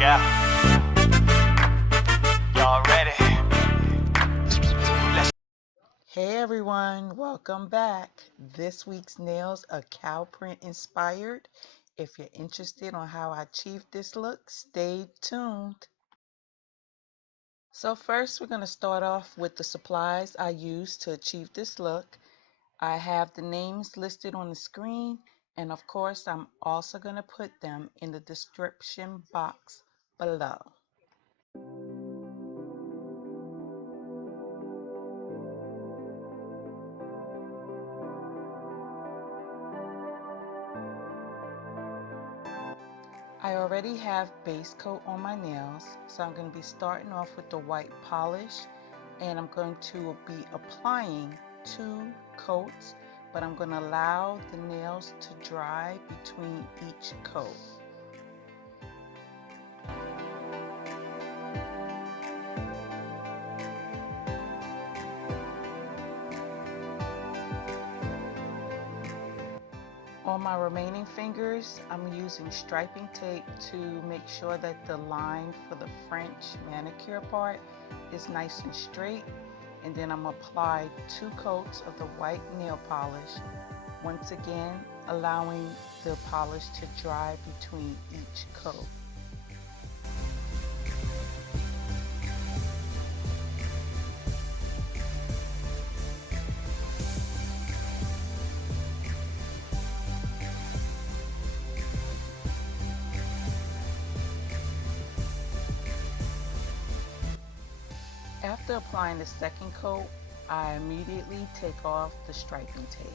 Yeah, y'all ready? Hey everyone, welcome back. This week's nails are cow print inspired. If you're interested on how I achieved this look, stay tuned. So first we're going to start off with the supplies I used to achieve this look. I have the names listed on the screen, and of course I'm also going to put them in the description box below. I already have base coat on my nails, so I'm going to be starting off with the white polish, and I'm going to be applying 2 coats, but I'm going to allow the nails to dry between each coat. On my remaining fingers, I'm using striping tape to make sure that the line for the French manicure part is nice and straight. And then I'm apply 2 coats of the white nail polish, once again allowing the polish to dry between each coat. After applying the second coat, I immediately take off the striping tape.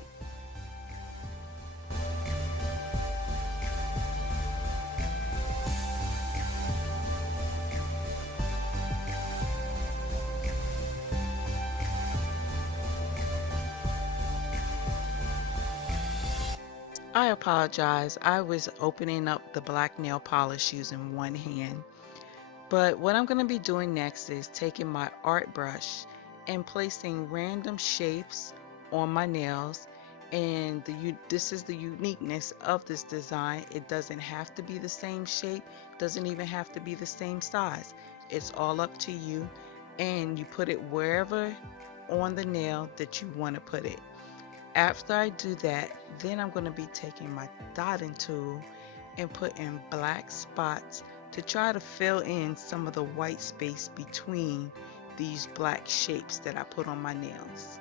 I apologize, I was opening up the black nail polish using one hand. But what I'm going to be doing next is taking my art brush and placing random shapes on my nails. And this is the uniqueness of this design. It doesn't have to be the same shape, doesn't even have to be the same size. It's all up to you, and you put it wherever on the nail that you want to put it. After I do that, then I'm going to be taking my dotting tool and putting black spots to try to fill in some of the white space between these black shapes that I put on my nails.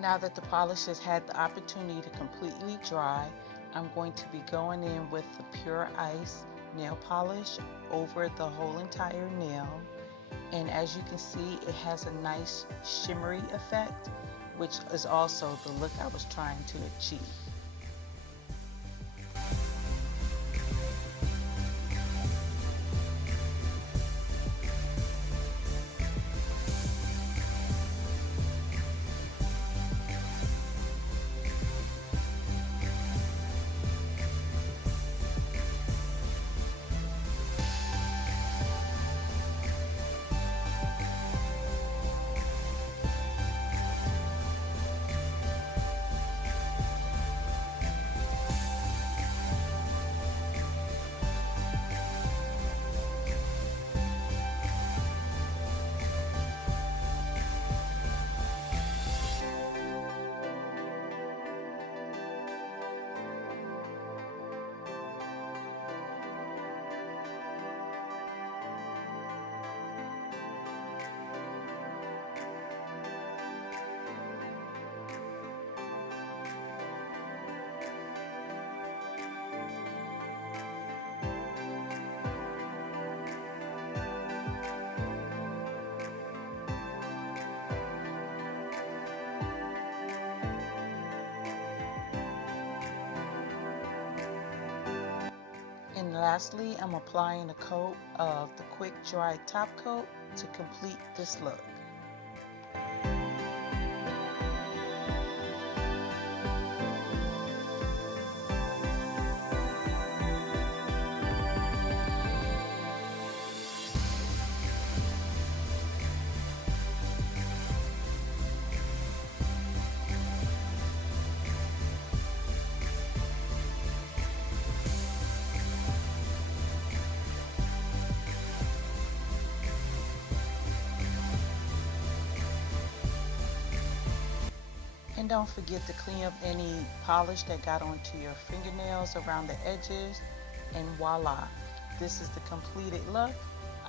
Now that the polish has had the opportunity to completely dry, I'm going to be going in with the Pure Ice nail polish over the whole entire nail. And as you can see, it has a nice shimmery effect, which is also the look I was trying to achieve. lastly, I'm applying a coat of the quick dry top coat to complete this look. And don't forget to clean up any polish that got onto your fingernails around the edges. And voila, this is the completed look.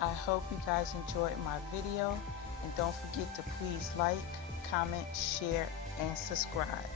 I hope you guys enjoyed my video. And don't forget to please like, comment, share, and subscribe.